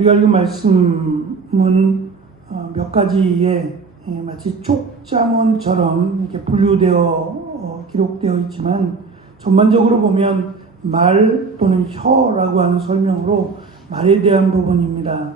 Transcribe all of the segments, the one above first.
우리가 읽은 말씀은 몇 가지의 마치 쪽자문처럼 이렇게 분류되어 기록되어 있지만 전반적으로 보면 말 또는 혀라고 하는 설명으로 말에 대한 부분입니다.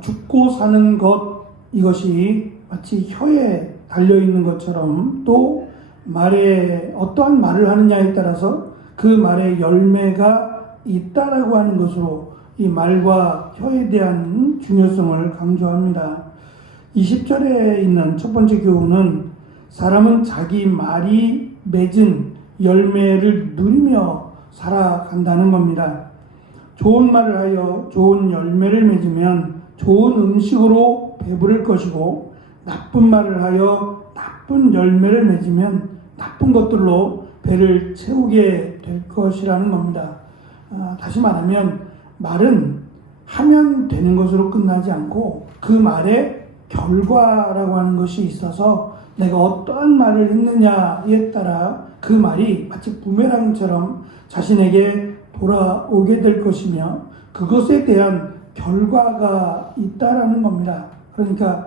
죽고 사는 것, 이것이 마치 혀에 달려있는 것처럼 또 말에 어떠한 말을 하느냐에 따라서 그 말에 열매가 있다라고 하는 것으로 이 말과 혀에 대한 중요성을 강조합니다. 20절에 있는 첫 번째 교훈은 사람은 자기 말이 맺은 열매를 누리며 살아간다는 겁니다. 좋은 말을 하여 좋은 열매를 맺으면 좋은 음식으로 배부를 것이고 나쁜 말을 하여 나쁜 열매를 맺으면 나쁜 것들로 배를 채우게 될 것이라는 겁니다. 다시 말하면 말은 하면 되는 것으로 끝나지 않고 그 말에 결과라고 하는 것이 있어서 내가 어떠한 말을 했느냐에 따라 그 말이 마치 부메랑처럼 자신에게 돌아오게 될 것이며 그것에 대한 결과가 있다라는 겁니다. 그러니까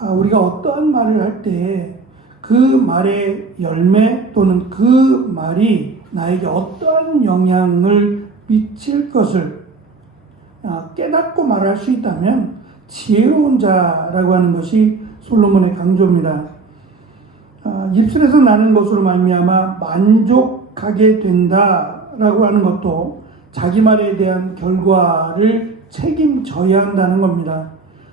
우리가 어떠한 말을 할 때 그 말의 열매 또는 그 말이 나에게 어떠한 영향을 미칠 것을 깨닫고 말할 수 있다면 지혜로운 자라고 하는 것이 솔로몬의 강조입니다. 입술에서 나는 것으로 말미암아 만족하게 된다라고 하는 것도 자기 말에 대한 결과를 책임져야 한다는 겁니다.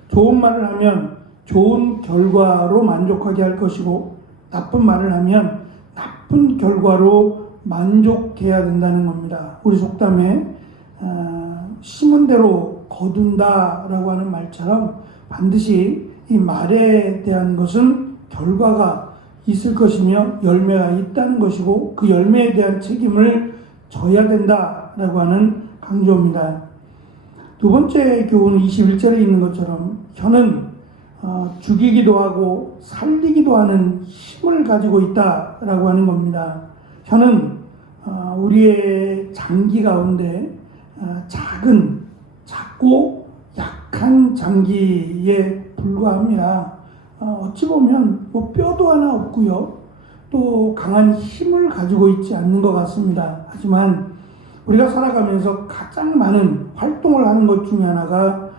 좋은 말을 하면 좋은 결과로 만족하게 할 것이고 나쁜 말을 하면 나쁜 결과로 만족해야 된다는 겁니다. 우리 속담에 심은 대로 거둔다라고 하는 말처럼 반드시 이 말에 대한 것은 결과가 있을 것이며 열매가 있다는 것이고 그 열매에 대한 책임을 져야 된다라고 하는 강조입니다. 두 번째 교훈은 21절에 있는 것처럼 혀는 죽이기도 하고 살리기도 하는 힘을 가지고 있다라고 하는 겁니다. 혀는 우리의 장기 가운데 작고 약한 장기에 불과합니다. 어찌 보면 뼈도 하나 없고요. 또 강한 힘을 가지고 있지 않는 것 같습니다. 하지만 우리가 살아가면서 가장 많은 활동을 하는 것 중에 하나가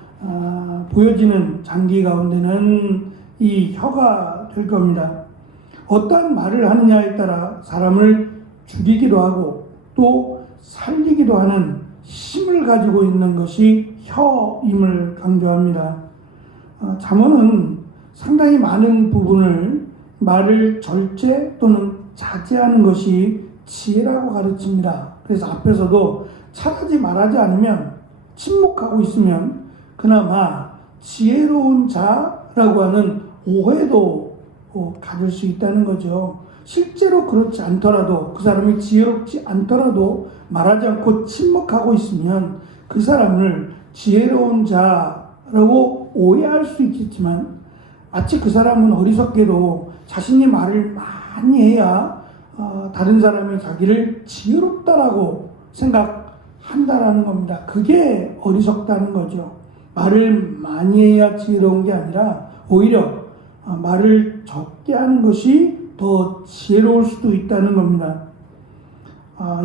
보여지는 장기 가운데는 이 혀가 될 겁니다. 어떠한 말을 하느냐에 따라 사람을 죽이기도 하고 또 살리기도 하는 힘을 가지고 있는 것이 혀임을 강조합니다. 잠언은 상당히 많은 부분을 말을 절제 또는 자제하는 것이 지혜라고 가르칩니다. 그래서 앞에서도 차라리 말하지 않으면 침묵하고 있으면 그나마 지혜로운 자라고 하는 오해도 가질 수 있다는 거죠. 실제로 그렇지 않더라도 그 사람이 지혜롭지 않더라도 말하지 않고 침묵하고 있으면 그 사람을 지혜로운 자라고 오해할 수 있겠지만 마치 그 사람은 어리석게도 자신이 말을 많이 해야 다른 사람이 자기를 지혜롭다라고 생각한다라는 겁니다. 그게 어리석다는 거죠. 말을 많이 해야 지혜로운 게 아니라 오히려 말을 적게 하는 것이 더 지혜로울 수도 있다는 겁니다.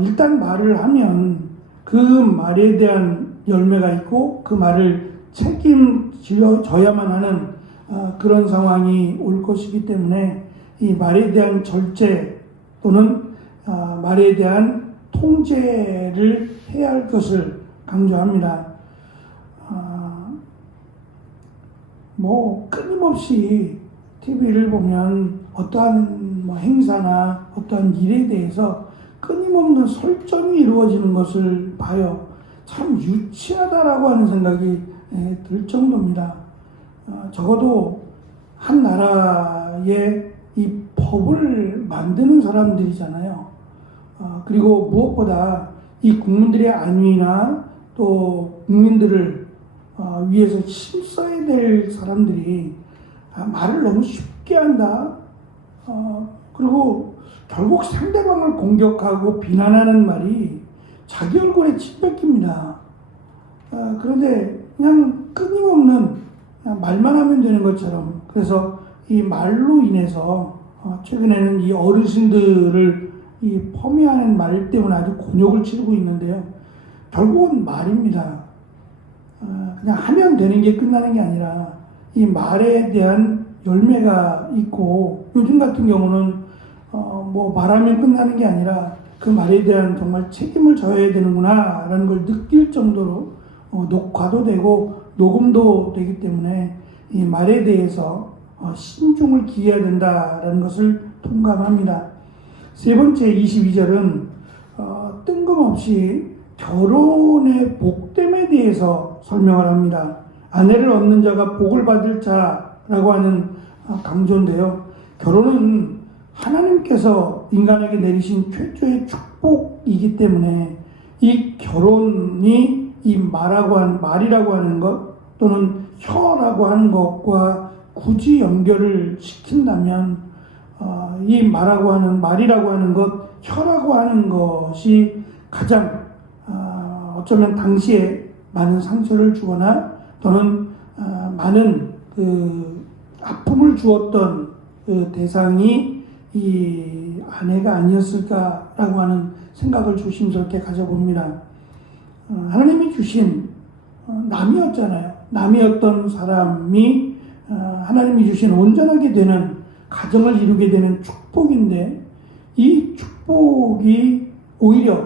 일단 말을 하면 그 말에 대한 열매가 있고 그 말을 책임져야만 하는 그런 상황이 올 것이기 때문에 이 말에 대한 절제 또는 말에 대한 통제를 해야 할 것을 강조합니다. 끊임없이 TV를 보면 어떠한 행사나 어떠한 일에 대해서 끊임없는 설정이 이루어지는 것을 봐요. 참 유치하다라고 하는 생각이 들 정도입니다. 적어도 한 나라의 이 법을 만드는 사람들이잖아요. 그리고 무엇보다 이 국민들의 안위나 또 국민들을 위해서 힘써야 될 사람들이 말을 너무 쉽게 한다. 그리고 결국 상대방을 공격하고 비난하는 말이 자기 얼굴에 침 뱉깁니다. 그런데 그냥 끊임없는 그냥 말만 하면 되는 것처럼, 그래서 이 말로 인해서 최근에는 이 어르신들을 이 펌이하는 말 때문에 아주 곤욕을 치르고 있는데요. 결국은 말입니다. 그냥 하면 되는 게 끝나는 게 아니라 이 말에 대한 열매가 있고, 요즘 같은 경우는 뭐 말하면 끝나는 게 아니라 그 말에 대한 정말 책임을 져야 되는구나 라는 걸 느낄 정도로 녹화도 되고 녹음도 되기 때문에 이 말에 대해서 신중을 기해야 된다라는 것을 통감합니다. 세 번째 22절은 뜬금없이 결혼의 복됨에 대해서 설명을 합니다. 아내를 얻는 자가 복을 받을 자라고 하는 강조인데요. 결혼은 하나님께서 인간에게 내리신 최초의 축복이기 때문에 이 결혼이 이 말이라고 하는 것 또는 혀라고 하는 것과 굳이 연결을 시킨다면 이 말이라고 하는 것, 혀라고 하는 것이 가장 어쩌면 당시에 많은 상처를 주거나 또는 많은 그 아픔을 주었던 그 대상이 이 아내가 아니었을까라고 하는 생각을 조심스럽게 가져봅니다. 하나님이 주신 남이었잖아요. 남이었던 사람이 하나님이 주신 온전하게 되는 가정을 이루게 되는 축복인데, 이 축복이 오히려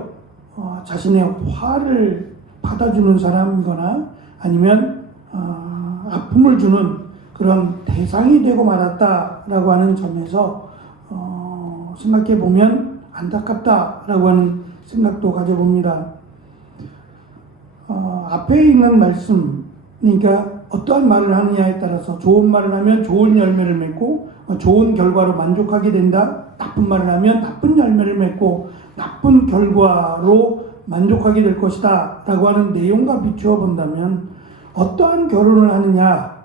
자신의 화를 받아주는 사람이거나 아니면 아픔을 주는 그런 대상이 되고 말았다라고 하는 점에서 생각해 보면 안타깝다라고 하는 생각도 가져봅니다. 앞에 있는 말씀, 그러니까 어떠한 말을 하느냐에 따라서 좋은 말을 하면 좋은 열매를 맺고 좋은 결과로 만족하게 된다. 나쁜 말을 하면 나쁜 열매를 맺고 나쁜 결과로 만족하게 될 것이다 라고 하는 내용과 비추어 본다면, 어떠한 결혼을 하느냐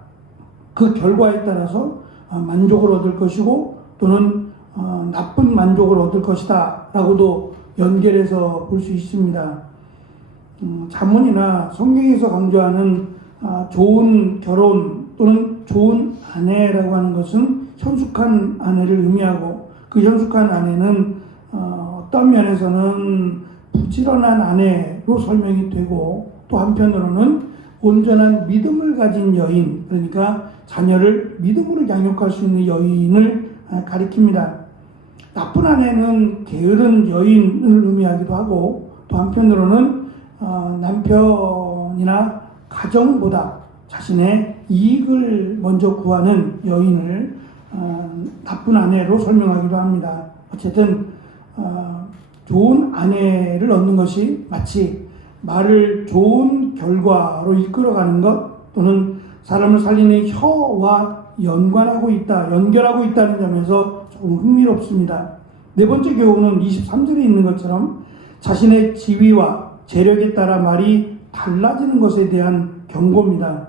그 결과에 따라서 만족을 얻을 것이고 또는 나쁜 만족을 얻을 것이다 라고도 연결해서 볼 수 있습니다. 자문이나 성경에서 강조하는 좋은 결혼 또는 좋은 아내라고 하는 것은 현숙한 아내를 의미하고, 그 현숙한 아내는 어떤 면에서는 부지런한 아내로 설명이 되고, 또 한편으로는 온전한 믿음을 가진 여인, 그러니까 자녀를 믿음으로 양육할 수 있는 여인을 가리킵니다. 나쁜 아내는 게으른 여인을 의미하기도 하고, 또 한편으로는 남편이나 가정보다 자신의 이익을 먼저 구하는 여인을 나쁜 아내로 설명하기도 합니다. 어쨌든 좋은 아내를 얻는 것이 마치 말을 좋은 결과로 이끌어가는 것 또는 사람을 살리는 혀와 연결하고 있다는 점에서 조금 흥미롭습니다. 네 번째 교훈은 23절에 있는 것처럼 자신의 지위와 재력에 따라 말이 달라지는 것에 대한 경고입니다.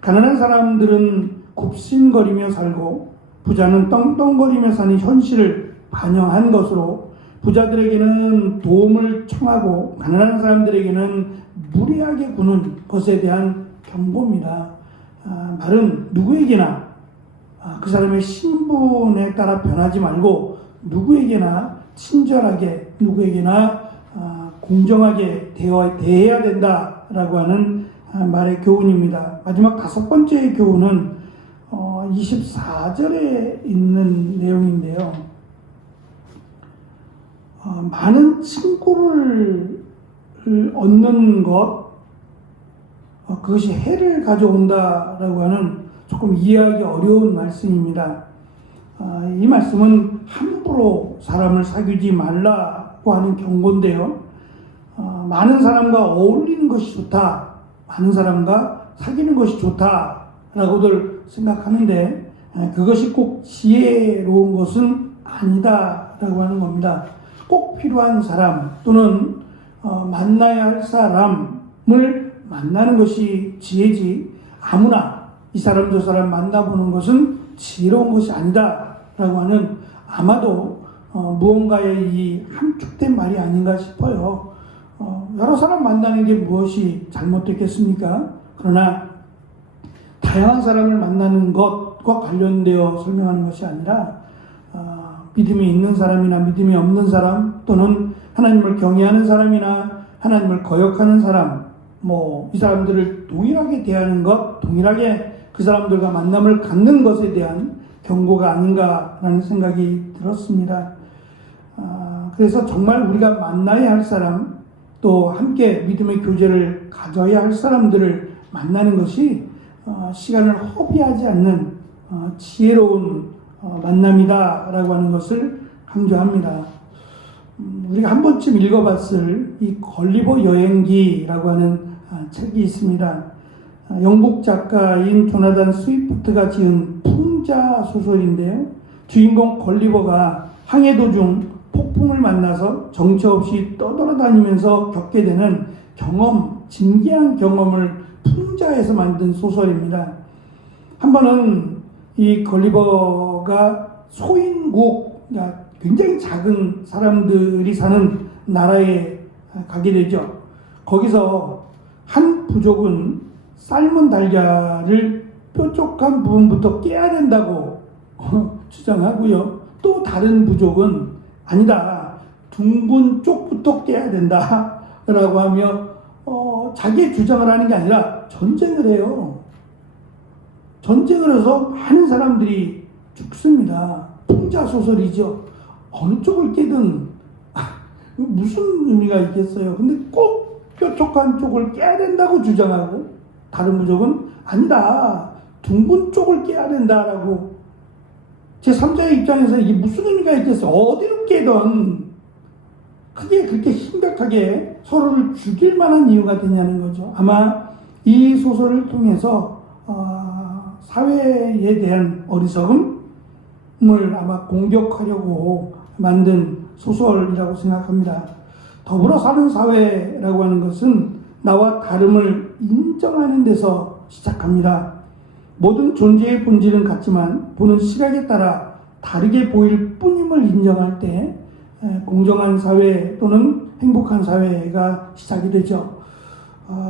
가난한 사람들은 굽신거리며 살고 부자는 떵떵거리며 사는 현실을 반영한 것으로, 부자들에게는 도움을 청하고 가난한 사람들에게는 무례하게 구는 것에 대한 경고입니다. 말은 누구에게나 그 사람의 신분에 따라 변하지 말고 누구에게나 친절하게, 누구에게나 공정하게 대해야 된다라고 하는 말의 교훈입니다. 마지막 다섯 번째 교훈은 24절에 있는 내용인데요. 많은 친구를 얻는 것, 그것이 해를 가져온다라고 하는 조금 이해하기 어려운 말씀입니다. 이 말씀은 함부로 사람을 사귀지 말라고 하는 경고인데요. 많은 사람과 어울리는 것이 좋다, 많은 사람과 사귀는 것이 좋다라고들 생각하는데, 그것이 꼭 지혜로운 것은 아니다라고 하는 겁니다. 꼭 필요한 사람 또는 만나야 할 사람을 만나는 것이 지혜지, 아무나 이 사람 저 사람 만나보는 것은 지혜로운 것이 아니다라고 하는, 아마도 무언가의 이 함축된 말이 아닌가 싶어요. 여러 사람 만나는 게 무엇이 잘못됐겠습니까? 그러나 다양한 사람을 만나는 것과 관련되어 설명하는 것이 아니라 믿음이 있는 사람이나 믿음이 없는 사람, 또는 하나님을 경외하는 사람이나 하나님을 거역하는 사람, 이 사람들을 동일하게 대하는 것, 동일하게 그 사람들과 만남을 갖는 것에 대한 경고가 아닌가라는 생각이 들었습니다. 그래서 정말 우리가 만나야 할 사람, 또 함께 믿음의 교제를 가져야 할 사람들을 만나는 것이 시간을 허비하지 않는 지혜로운 만남이다라고 하는 것을 강조합니다. 우리가 한 번쯤 읽어봤을 이 걸리버 여행기라고 하는 책이 있습니다. 영국 작가인 조나단 스위프트가 지은 풍자 소설인데요. 주인공 걸리버가 항해 도중 폭풍을 만나서 정처 없이 떠돌아다니면서 겪게 되는 진기한 경험을 풍자에서 만든 소설입니다. 한 번은 이 걸리버가 소인국, 굉장히 작은 사람들이 사는 나라에 가게 되죠. 거기서 한 부족은 삶은 달걀을 뾰족한 부분부터 깨야 된다고 주장하고요. 또 다른 부족은 아니다, 둥근 쪽부터 깨야 된다 라고 하며 자기의 주장을 하는 게 아니라 전쟁을 해요. 전쟁을 해서 많은 사람들이 죽습니다. 풍자 소설이죠. 어느 쪽을 깨든 무슨 의미가 있겠어요. 근데 꼭 뾰족한 쪽을 깨야 된다고 주장하고, 다른 부족은 아니다, 둥근 쪽을 깨야 된다라고. 제3자의 입장에서 이게 무슨 의미가 있겠어. 어디로 깨든 그게 그렇게 심각하게 서로를 죽일 만한 이유가 되냐는 거죠. 아마 이 소설을 통해서 사회에 대한 어리석음을 아마 공격하려고 만든 소설이라고 생각합니다. 더불어 사는 사회라고 하는 것은 나와 다름을 인정하는 데서 시작합니다. 모든 존재의 본질은 같지만 보는 시각에 따라 다르게 보일 뿐임을 인정할 때 공정한 사회 또는 행복한 사회가 시작이 되죠.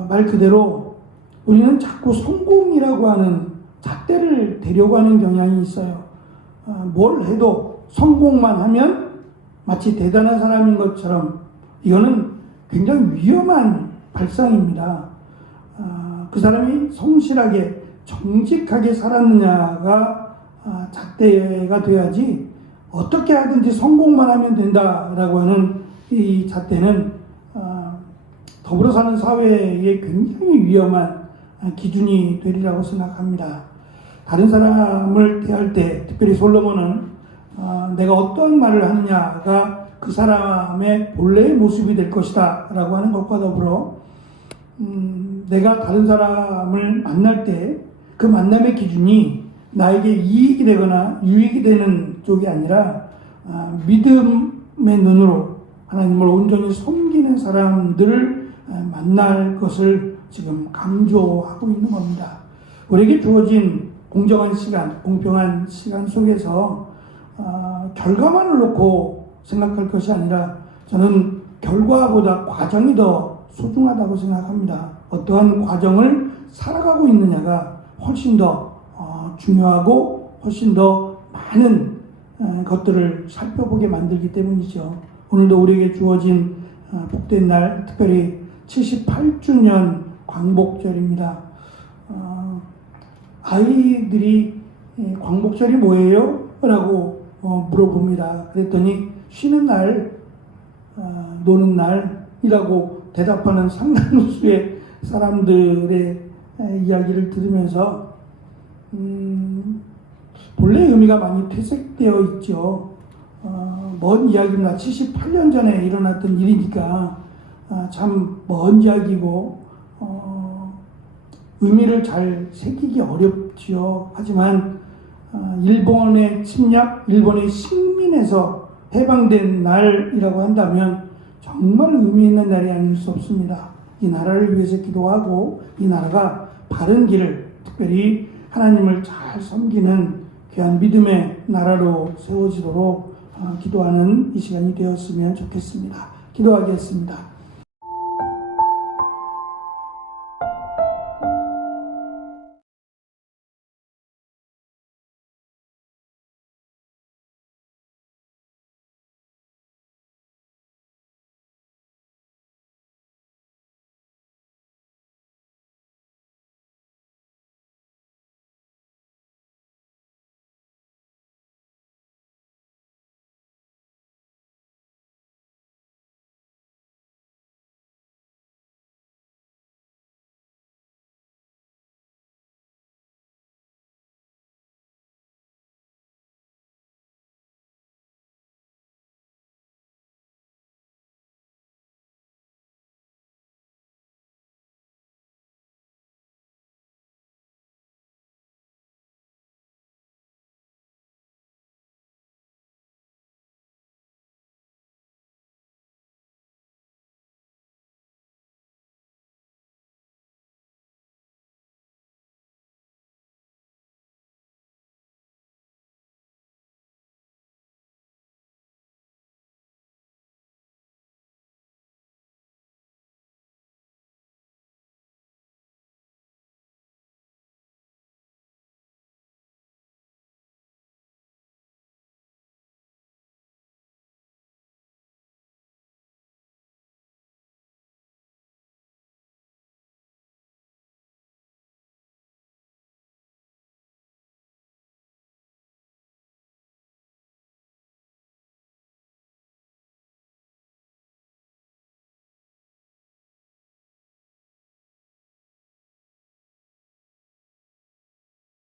말 그대로 우리는 자꾸 성공이라고 하는 잣대를 대려고 하는 경향이 있어요. 뭘 해도 성공만 하면 마치 대단한 사람인 것처럼, 이거는 굉장히 위험한 발상입니다. 그 사람이 성실하게 정직하게 살았느냐가 잣대가 돼야지, 어떻게 하든지 성공만 하면 된다라고 하는 이 잣대는 더불어 사는 사회에 굉장히 위험한 기준이 되리라고 생각합니다. 다른 사람을 대할 때, 특별히 솔로몬은 내가 어떤 말을 하느냐가 그 사람의 본래의 모습이 될 것이다 라고 하는 것과 더불어 내가 다른 사람을 만날 때 그 만남의 기준이 나에게 이익이 되거나 유익이 되는 쪽이 아니라 믿음의 눈으로 하나님을 온전히 섬기는 사람들을 만날 것을 지금 강조하고 있는 겁니다. 우리에게 주어진 공정한 시간, 공평한 시간 속에서 결과만을 놓고 생각할 것이 아니라, 저는 결과보다 과정이 더 소중하다고 생각합니다. 어떠한 과정을 살아가고 있느냐가 훨씬 더 중요하고 훨씬 더 많은 것들을 살펴보게 만들기 때문이죠. 오늘도 우리에게 주어진 복된 날, 특별히 78주년 광복절입니다. 아이들이 광복절이 뭐예요? 라고 물어봅니다. 그랬더니 쉬는 날, 노는 날이라고 대답하는 상당수의 사람들의 이야기를 들으면서 본래 의미가 많이 퇴색되어 있죠. 먼 이야기입니다. 78년 전에 일어났던 일이니까 참 먼 이야기고 의미를 잘 새기기 어렵지요. 하지만 일본의 침략, 일본의 식민에서 해방된 날이라고 한다면 정말 의미 있는 날이 아닐 수 없습니다. 이 나라를 위해서 기도하고 이 나라가 바른 길을, 특별히 하나님을 잘 섬기는 귀한 믿음의 나라로 세워지도록 기도하는 이 시간이 되었으면 좋겠습니다. 기도하겠습니다.